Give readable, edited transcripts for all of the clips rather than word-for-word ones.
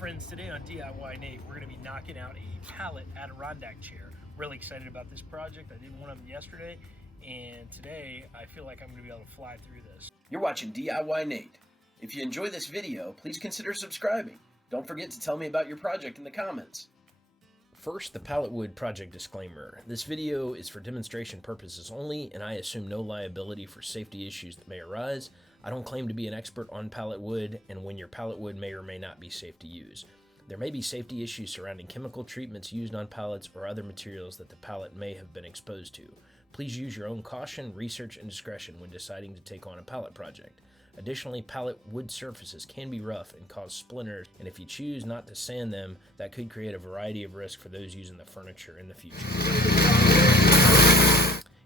Friends, today on DIYNate, we're going to be knocking out a Pallet Adirondack chair. Really excited about this project. I did one of them yesterday, and today I feel like I'm going to be able to fly through this. You're watching DIYNate. If you enjoy this video, please consider subscribing. Don't forget to tell me about your project in the comments. First, the pallet wood project disclaimer. This video is for demonstration purposes only, and I assume no liability for safety issues that may arise. I don't claim to be an expert on pallet wood, and when your pallet wood may or may not be safe to use. There may be safety issues surrounding chemical treatments used on pallets or other materials that the pallet may have been exposed to. Please use your own caution, research, and discretion when deciding to take on a pallet project. Additionally, pallet wood surfaces can be rough and cause splinters, and if you choose not to sand them, that could create a variety of risks for those using the furniture in the future.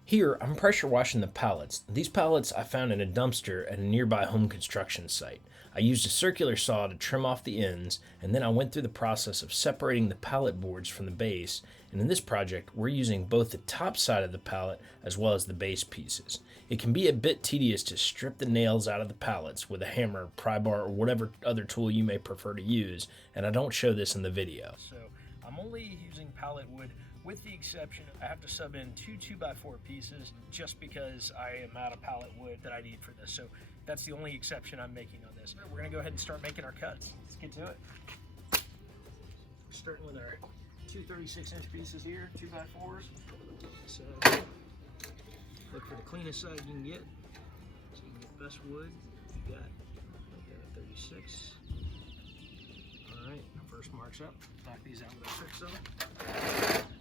Here, I'm pressure washing the pallets. These pallets I found in a dumpster at a nearby home construction site. I used a circular saw to trim off the ends, and then I went through the process of separating the pallet boards from the base, and in this project, we're using both the top side of the pallet as well as the base pieces. It can be a bit tedious to strip the nails out of the pallets with a hammer, pry bar, or whatever other tool you may prefer to use, and I don't show this in the video. So I'm only using pallet wood with the exception I have to sub in two 2x4 pieces just because I am out of pallet wood that I need for this. So that's the only exception I'm making on this. We're gonna go ahead and start making our cuts. Let's get to it. Starting with our two 36-inch pieces here, 2x4s. So look for the cleanest side you can get, so you can get the best wood. You got a 36. All right, first marks up. Knock these out with a quick saw.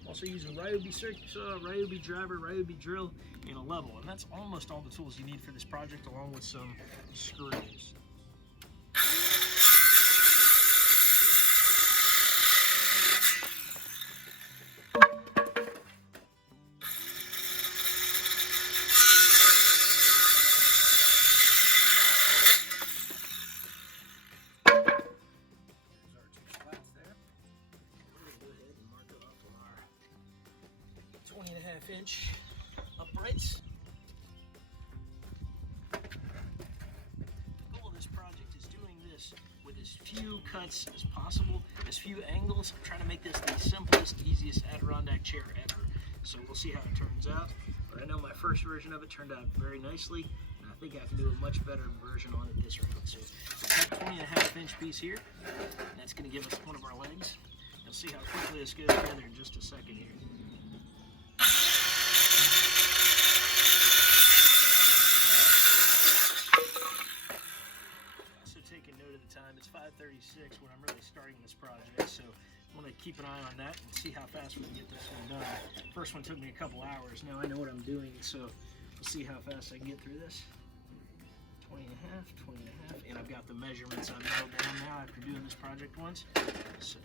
Also using Ryobi circular saw, Ryobi driver, Ryobi drill, and a level, and that's almost all the tools you need for this project, along with some screws. Inch uprights. The goal of this project is doing this with as few cuts as possible, as few angles. I'm trying to make this the simplest, easiest Adirondack chair ever. So we'll see how it turns out. But I know my first version of it turned out very nicely, and I think I can do a much better version on it this round. So we'll cut 20.5-inch piece here, and that's going to give us one of our legs. You'll see how quickly this goes together in just a second here. It's 5:36 when I'm really starting this project, so I want to keep an eye on that and see how fast we can get this one done. First one took me a couple hours. Now I know what I'm doing, so we'll see how fast I can get through this. 20.5, and I've got the measurements I nailed down now after doing this project once. So.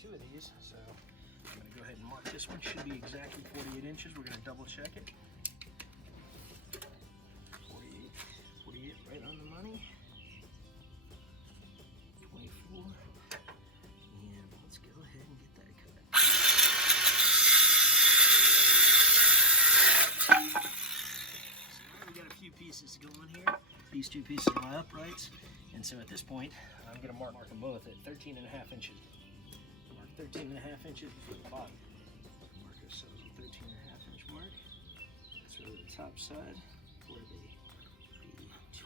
Two of these, so I'm going to go ahead and mark this one. Should be exactly 48 inches. We're going to double check it. 48 right on the money. 24, and let's go ahead and get that cut. So now we got a few pieces going here. These two pieces are my uprights, and so at this point I'm going to mark them both at 13.5 inches. 13.5 inches for the bottom. Mark ourselves a 13.5-inch mark. That's where the top side, where the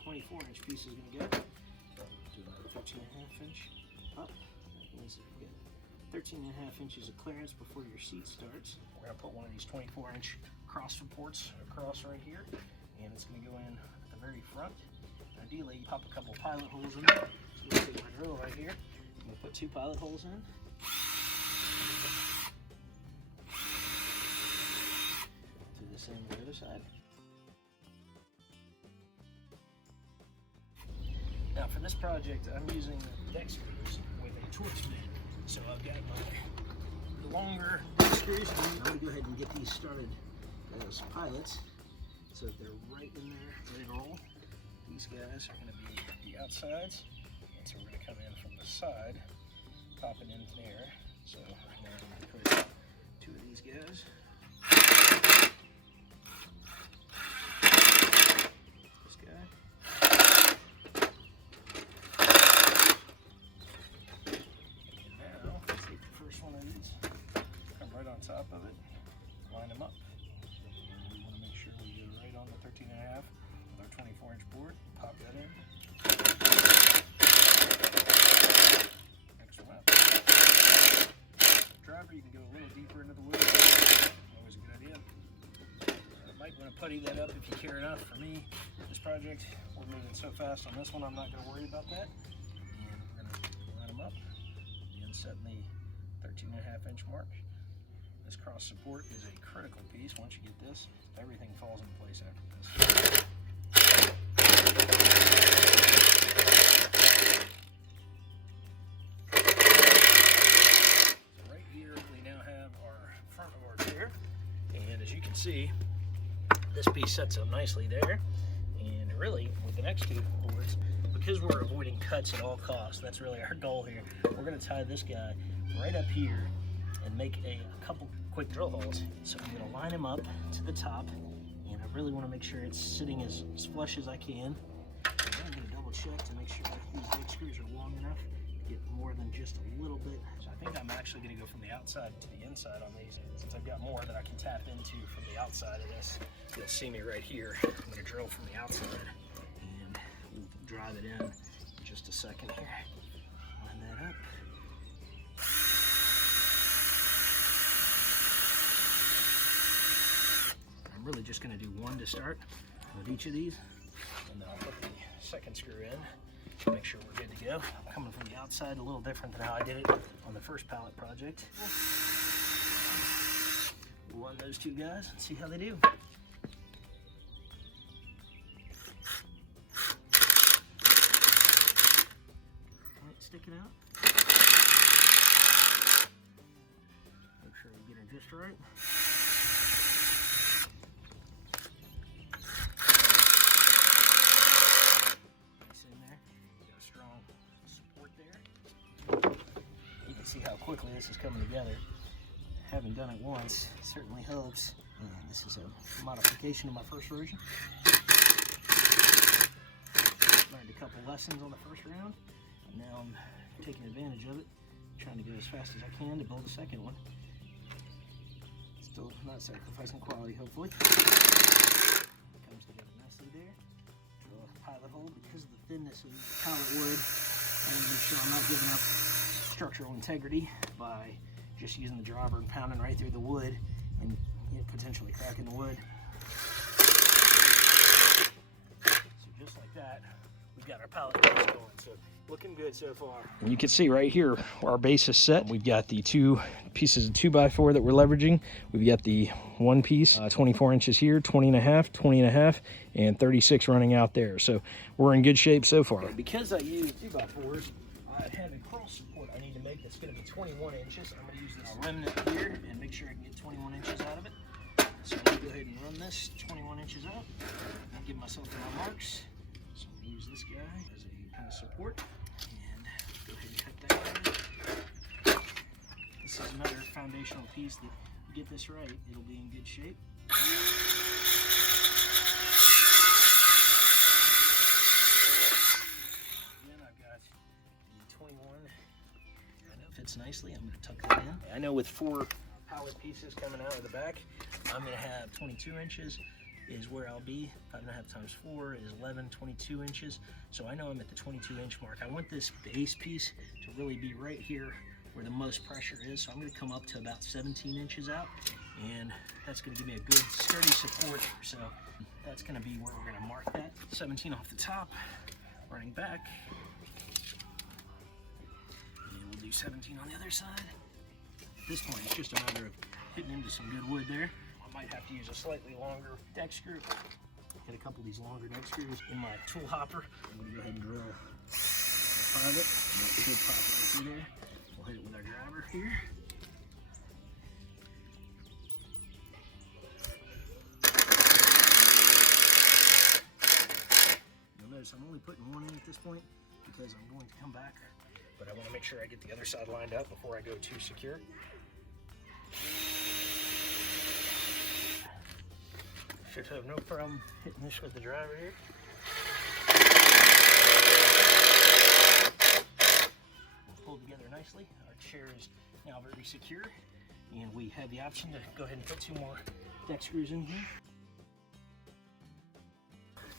24-inch piece is going to go. Do another 13.5-inch up. That means that we get 13.5 inches of clearance before your seat starts. We're going to put one of these 24-inch cross supports across right here, and it's going to go in at the very front. Ideally, you pop a couple pilot holes in there. So we'll take my drill right here. I'm going to put 2 pilot holes in. Do the same on the other side. Now for this project, I'm using deck screws with a Torx bit. So I've got my longer deck screws, and I'm going to go ahead and get these started as pilots so that they're right in there, ready to roll. These guys are going to be the outsides, and so we're going to come in from the side pop it in there. So now I'm going to put 2 of these guys. This guy. And now, take the first one of these, come right on top of it, line them up. And we want to make sure we go right on the 13.5 with our 24-inch board. Pop that in. Next one up. Driver, you can go a little deeper into the wood. Always a good idea. Might want to putty that up if you care enough. For me, this project, we're moving so fast on this one, I'm not going to worry about that. And we're going to line them up. Again, setting the 13.5-inch mark. This cross support is a critical piece. Once you get this, everything falls in place after this. So right here, we now have our front of our chair. And as you can see, this piece sets up nicely there. And really, with the next 2 boards, because we're avoiding cuts at all costs, that's really our goal here. We're going to tie this guy right up here and make a couple quick drill holes. So I'm going to line him up to the top, and I really want to make sure it's sitting as flush as I can. And I'm going to double check to make sure these deck screws are long enough to get more than just a little bit. So I think I'm actually going to go from the outside to the inside on these, since I've got more that I can tap into from the outside of this. You'll see me right here. I'm going to drill from the outside, and we'll drive it in just a second here. Line that up. I'm really just going to do 1 to start with each of these, and then I'll put the second screw in to make sure we're good to go. I'm coming from the outside, a little different than how I did it on the first pallet project. We'll run those 2 guys and see how they do. Alright, stick it out. Make sure we get it just right. How quickly this is coming together. Having done it once certainly helps. And this is a modification of my first version. Learned a couple lessons on the first round, and now I'm taking advantage of it, trying to go as fast as I can to build a second one. Still not sacrificing quality, hopefully. It comes together nicely there. Drill a pilot hole. Because of the thinness of the pallet wood, I want to make sure I'm not giving up structural integrity by just using the driver and pounding right through the wood and potentially cracking the wood. So just like that, we've got our pallet base going. So looking good so far. And you can see right here, our base is set. We've got the 2 pieces of 2x4 that we're leveraging. We've got the 1 piece, 24 inches here, 20.5, 20.5, and 36 running out there. So we're in good shape so far. Okay, because I use 2x4s, I have a cross support I need to make that's going to be 21 inches. I'm going to use this remnant here and make sure I can get 21 inches out of it. So I'm going to go ahead and run this 21 inches out and give myself my marks. So I'm going to use this guy as a kind of support and go ahead and cut that guy. This is another foundational piece that, if you get this right, it'll be in good shape. Fits nicely. I'm going to tuck that in. I know with 4 pallet pieces coming out of the back, I'm going to have 22 inches is where I'll be. 5.5 times 4 is 11, 22 inches. So I know I'm at the 22 inch mark. I want this base piece to really be right here where the most pressure is. So I'm going to come up to about 17 inches out, and that's going to give me a good sturdy support. So that's going to be where we're going to mark that. 17 off the top, running back. 17 on the other side. At this point, it's just a matter of hitting into some good wood there. I might have to use a slightly longer deck screw. Get a couple of these longer deck screws in my tool hopper. I'm going to go ahead and drill a pilot. That should pop it right through there. We'll hit it with our driver here. You'll notice I'm only putting 1 in at this point because I'm going to come back, but but I want to make sure I get the other side lined up before I go too secure. Should have no problem hitting this with the driver here. Pulled together nicely. Our chair is now very secure, and we have the option to go ahead and put 2 more deck screws in here.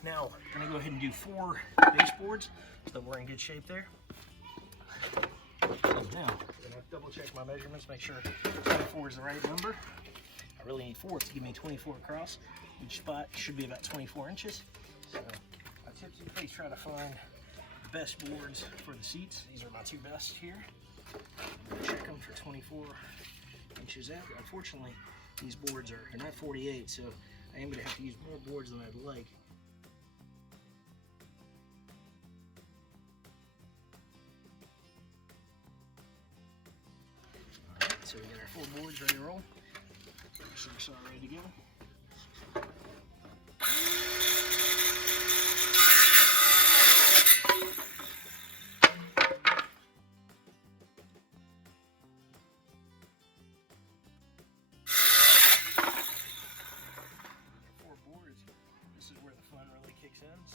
Now, I'm going to go ahead and do 4 baseboards so that we're in good shape there. So now, I'm going to double check my measurements, make sure 24 is the right number. I really need 4 to give me 24 across. Each spot should be about 24 inches. So I typically try to find the best boards for the seats. These are my 2 best here. I'm going to check them for 24 inches out. Unfortunately, these boards are not 48, so I am going to have to use more boards than I'd like. Alright, so we got our 4 boards ready to roll. So we're ready to go.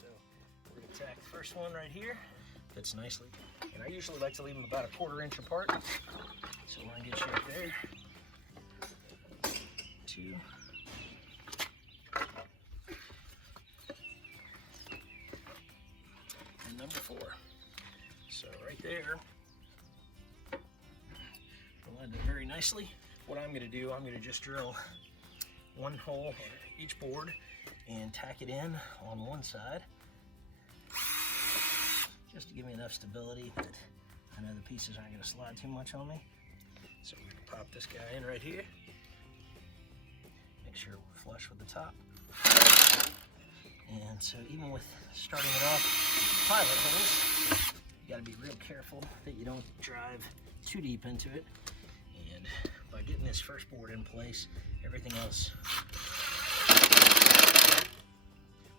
So we're going to tack the first one right here. Fits nicely. And I usually like to leave them about a 1/4 inch apart. So we're in good shape there. 2. And number 4. So right there. We'll land it very nicely. What I'm going to do, I'm going to just drill 1 hole on each board and tack it in on one side just to give me enough stability that I know the pieces aren't going to slide too much on me. So we're going to pop this guy in right here. Make sure we're flush with the top. And so even with starting it off with pilot holes, you got to be real careful that you don't drive too deep into it. And by getting this first board in place, everything else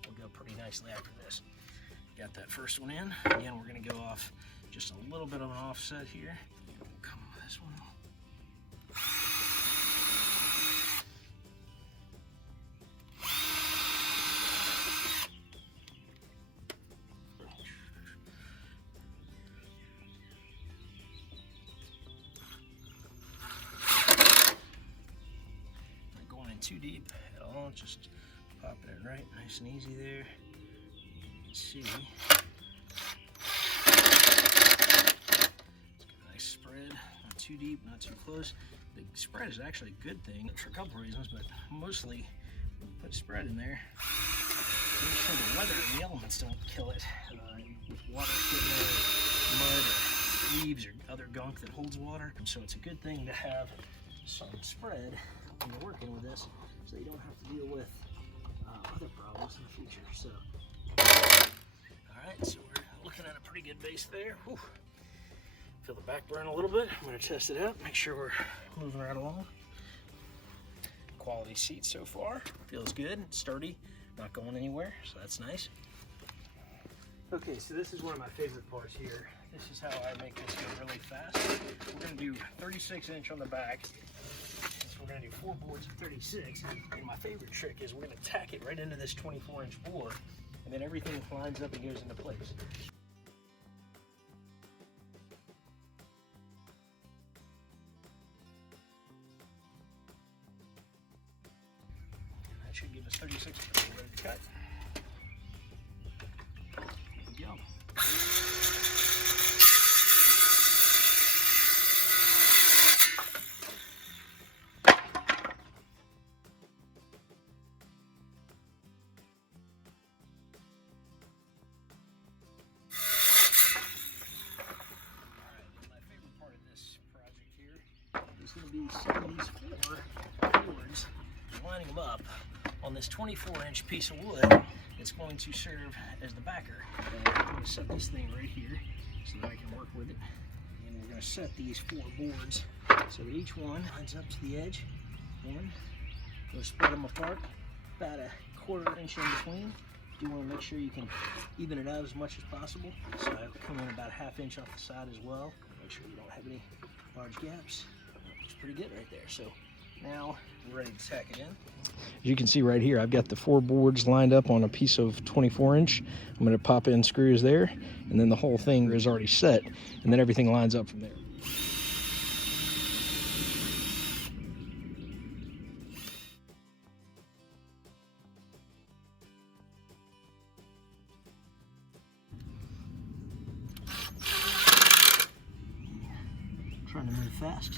will go pretty nicely after this. Got that first one in. Again, we're going to go off just a little bit of an offset here. We'll come with this one. Not going in too deep at all, just popping it right nice and easy there. See, it's got a nice spread, not too deep, not too close. The spread is actually a good thing for a couple of reasons, but mostly when you put spread in there, make sure the weather and the elements don't kill it. With water sitting there, mud or leaves or other gunk that holds water. And so it's a good thing to have some spread when you're working with this so you don't have to deal with other problems in the future. So. Alright, so we're looking at a pretty good base there. Whew. Feel the back burn a little bit. I'm going to test it out, make sure we're moving right along. Quality seat so far. Feels good, sturdy, not going anywhere, so that's nice. Okay, so this is one of my favorite parts here. This is how I make this go really fast. We're going to do 36 inch on the back. So we're going to do 4 boards of 36. And my favorite trick is we're going to tack it right into this 24 inch board. And then everything lines up and goes into place. That should give us 36 inches ready to cut. There we go. Is going to be setting these 4 boards and lining them up on this 24-inch piece of wood. It's going to serve as the backer. I'm going to set this thing right here so that I can work with it. And we're going to set these 4 boards so that each one lines up to the edge. One, we'll spread them apart about a 1/4 inch in between. do want to make sure you can even it out as much as possible. So I come in about a 1/2 inch off the side as well. Make sure you don't have any large gaps. Looks pretty good right there. So now we're ready to tack it in. As you can see right here, I've got the 4 boards lined up on a piece of 24 inch. I'm going to pop in screws there, and then the whole thing is already set, and then everything lines up from there. Trying to move fast.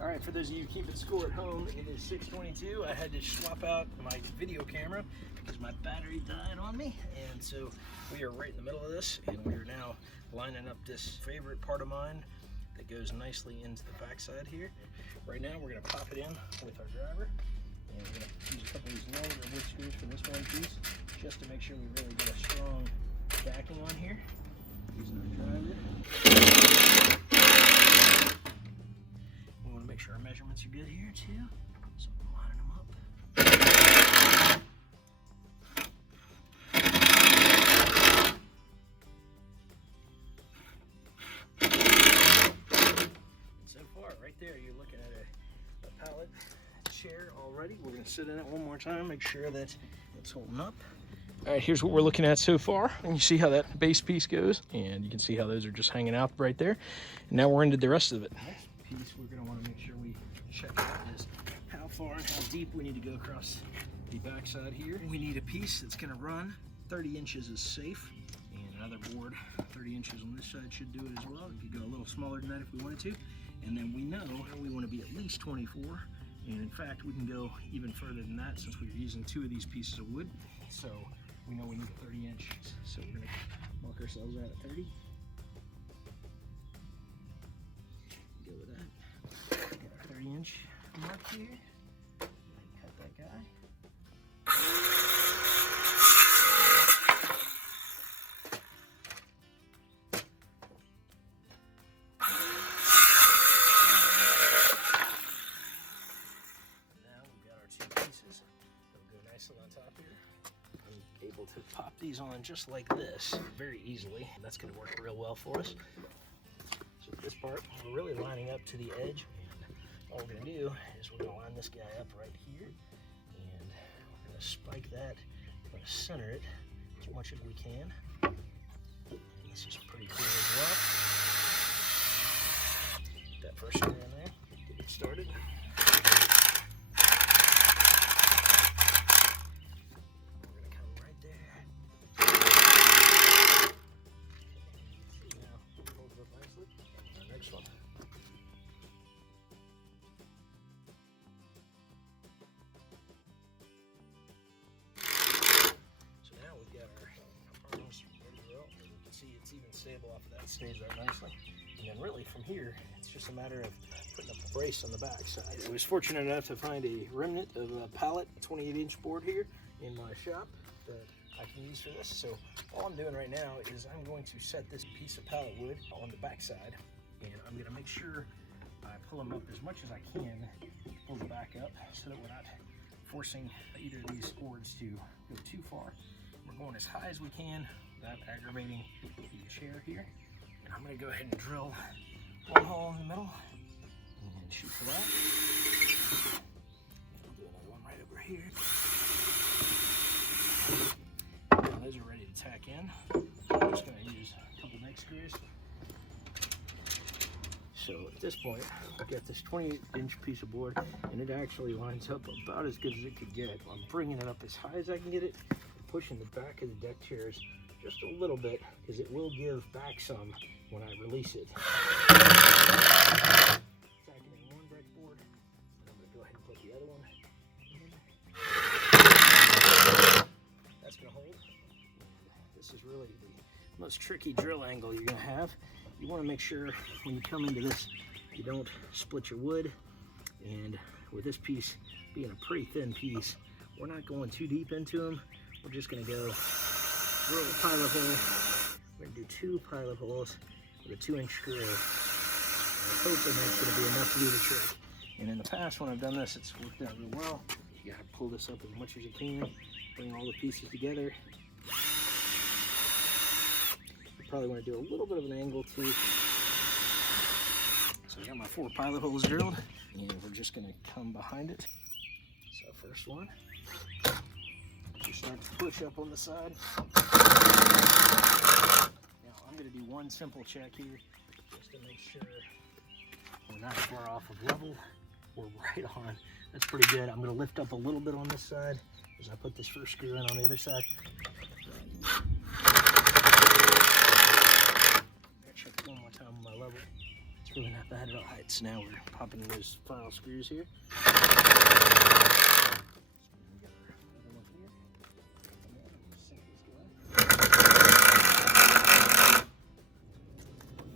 All right, for those of you keeping score at home, it is 6:22. I had to swap out my video camera because my battery died on me. And so we are right in the middle of this, and we are now lining up this favorite part of mine that goes nicely into the backside here. Right now, we're gonna pop it in with our driver. And we're gonna use a couple of these longer wood screws for this one piece, just to make sure we really get a strong backing on here. Using our driver. Make sure our measurements are good here too. So I'm lining them up. So far, right there, you're looking at a pallet chair already. We're going to sit in it one more time, make sure that it's holding up. All right, here's what we're looking at so far. And you see how that base piece goes, and you can see how those are just hanging out right there. And now we're into the rest of it. Piece we're going to want to make sure we check out is how far and how deep we need to go across the backside here. We need a piece that's going to run 30 inches is safe, and another board 30 inches on this side should do it as well. We could go a little smaller than that if we wanted to, and then we know we want to be at least 24, and in fact we can go even further than that since we're using 2 of these pieces of wood. So we know we need a 30 inch, so we're going to mark ourselves out at 30. Go with that. Get our 30 inch mark here. Cut that guy. Now we've got our 2 pieces. They'll go nicely on top here. I'm able to pop these on just like this very easily. That's going to work real well for us. So this part, we're really lining up to the edge, and all we're going to do is we're going to line this guy up right here, and we're going to spike that. We're going to center it as much as we can. And this is pretty cool as well. Get that first screw in there, get it started. We're going to come right there. See now, it holds up nicely. Next one. So now we've got our arms ready to roll. You can see it's even stable off of that, stays there nicely. And then really from here, it's just a matter of putting up a brace on the back side. I was fortunate enough to find a remnant of a Pallet 28-inch board here in my shop that I can use for this. So all I'm doing right now is I'm going to set this piece of pallet wood on the back side, and I'm going to make sure I pull them up as much as I can, pull the back up so that we're not forcing either of these boards to go too far. We're going as high as we can without aggravating the chair here. And I'm going to go ahead and drill one hole in the middle and shoot for that. I'll do another one right over here. Now those are ready to tack in. I'm just going to use a couple neck screws. So at this point, I've got this 28-inch piece of board, and it actually lines up about as good as it could get. I'm bringing it up as high as I can get it, pushing the back of the deck chairs just a little bit, because it will give back some when I release it. Tacking in one deck board, and I'm going to go ahead and put the other one in. That's going to hold. This is really the most tricky drill angle you're going to have. You want to make sure when you come into this, you don't split your wood. And with this piece being a pretty thin piece, we're not going too deep into them. We're just gonna go drill a pilot hole. We're gonna do 2 pilot holes with a 2-inch screw. I'm hoping that's gonna be enough to do the trick. And in the past, when I've done this, it's worked out real well. You gotta pull this up as much as you can, bring all the pieces together. You probably wanna do a little bit of an angle too. So I got my 4 pilot holes drilled, and we're just gonna come behind it. So first one, you start to push up on the side. Now I'm gonna do one simple check here, just to make sure we're not far off of level. We're right on. That's pretty good. I'm gonna lift up a little bit on this side as I put this first screw in on the other side. Check one more time on my level. It's really not bad at all. Right, so now we're popping those final screws here.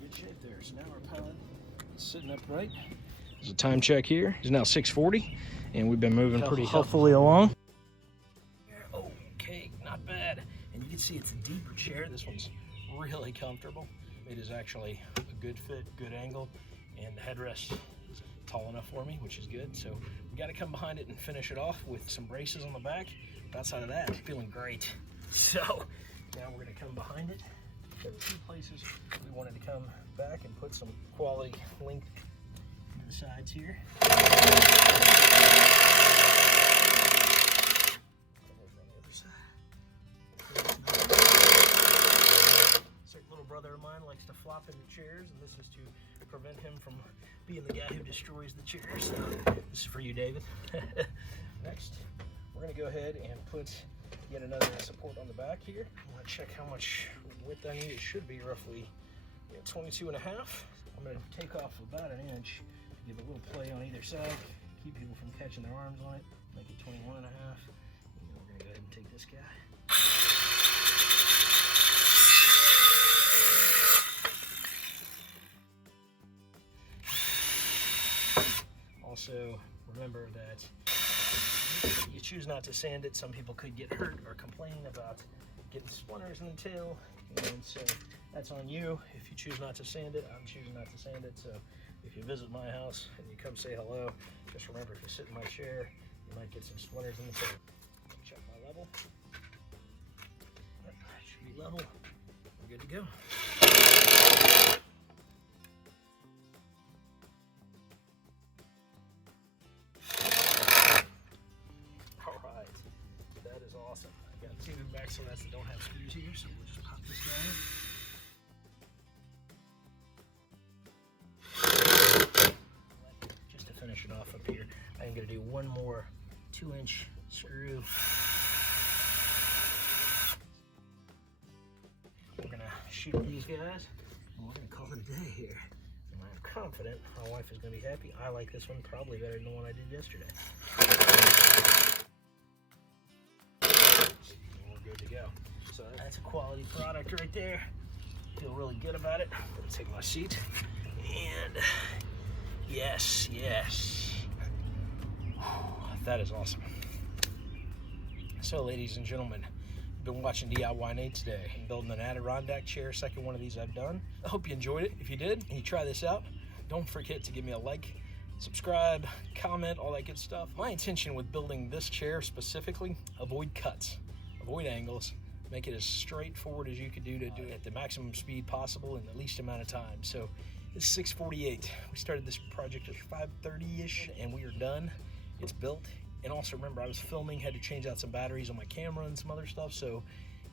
Good shape there. So now our pallet is sitting upright. There's a time check here. It's now 6:40, and we've been moving pretty healthily along. Okay, not bad. And you can see it's a deeper chair. This one's really comfortable. It is actually a good fit, good angle, and the headrest is tall enough for me, which is good. So we got to come behind it and finish it off with some braces on the back. But outside of that, feeling great. So now we're going to come behind it. There were 2 places we wanted to come back and put some quality length to the sides here. Brother of mine likes to flop into chairs, and this is to prevent him from being the guy who destroys the chairs. So this is for you, David. Next, we're going to go ahead and put yet another support on the back here. I'm going to check how much width I need. It should be roughly 22 and a half. I'm going to take off about 1 inch to give a little play on either side, keep people from catching their arms on it, make it 21 and a half. And then we're going to go ahead and take this guy. Also, remember that you choose not to sand it. Some people could get hurt or complain about getting splinters in the tail, and so that's on you. If you choose not to sand it, I'm choosing not to sand it. So if you visit my house and you come say hello, just remember, if you sit in my chair, you might get some splinters in the tail. Check my level. Yep, that should be level. We're good to go. Awesome. I got 2 back slats that don't have screws here, so we'll just pop this guy in. Just to finish it off up here, I'm going to do one more 2-inch screw. We're going to shoot these guys, and we're going to call it a day here. And I'm confident my wife is going to be happy. I like this one probably better than the one I did yesterday. Good to go. So that's a quality product right there. Feel really good about it. I'm gonna take my seat, and yes, that is awesome. So, ladies and gentlemen, you've been watching DIYNate today. I'm building an Adirondack chair, second one of these I've done. I hope you enjoyed it. If you did, and you try this out, don't forget to give me a like, subscribe, comment, all that good stuff. My intention with building this chair specifically, avoid cuts. Avoid angles, make it as straightforward as you could do it at the maximum speed possible in the least amount of time. So it's 6:48. We started this project at 5:30-ish, and we are done. It's built. And also remember, I was filming, had to change out some batteries on my camera and some other stuff, so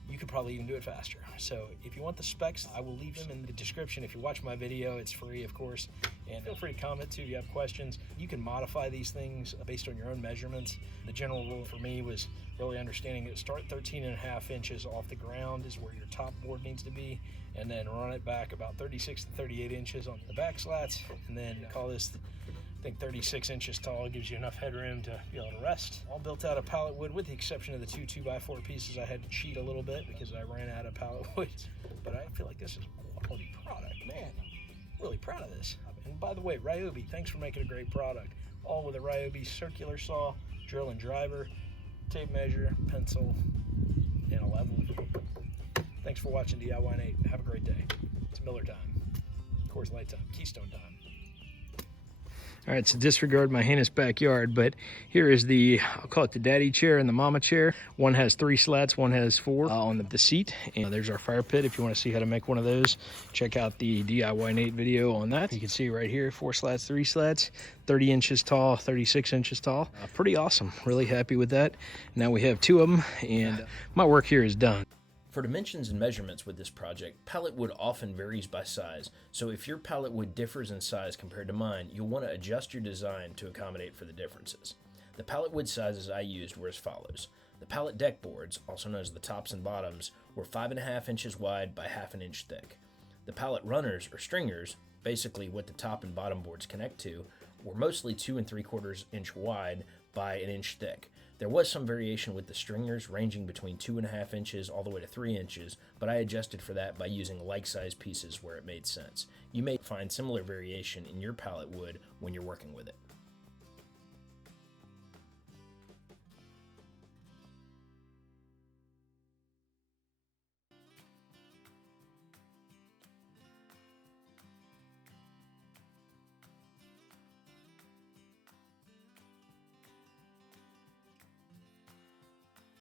you could probably even do it faster. So if you want the specs, I will leave them in the description. If you watch my video, it's free, of course. And feel free to comment too if you have questions. You can modify these things based on your own measurements. The general rule for me was really understanding it. Start 13.5 inches off the ground is where your top board needs to be, and then run it back about 36 to 38 inches on the back slats, and then call this, I think, 36 inches tall. It gives you enough headroom to be able to rest. All built out of pallet wood, with the exception of the 2 2x4 pieces. I had to cheat a little bit because I ran out of pallet wood, but I feel like this is a quality product. Man, really proud of this. And by the way, Ryobi, thanks for making a great product. All with a Ryobi circular saw, drill and driver. tape measure, pencil, and a level. Thanks for watching DIYNate. Have a great day. It's Miller time. Coors Light time. Keystone time. All right, so disregard my heinous backyard, but here is the, I'll call it the daddy chair and the mama chair. One has 3 slats, one has 4 on the seat. And there's our fire pit. If you want to see how to make one of those, check out the DIYNate video on that. You can see right here, 4 slats, 3 slats, 30 inches tall, 36 inches tall. Pretty awesome. Really happy with that. Now we have 2 of them, and my work here is done. For dimensions and measurements with this project, pallet wood often varies by size, so if your pallet wood differs in size compared to mine, you'll want to adjust your design to accommodate for the differences. The pallet wood sizes I used were as follows. The pallet deck boards, also known as the tops and bottoms, were 5.5 inches wide by 1/2 inch thick. The pallet runners, or stringers, basically what the top and bottom boards connect to, were mostly 2 3/4 inch wide by 1 inch thick. There was some variation with the stringers, ranging between 2.5 inches all the way to 3 inches, but I adjusted for that by using like-sized pieces where it made sense. You may find similar variation in your pallet wood when you're working with it.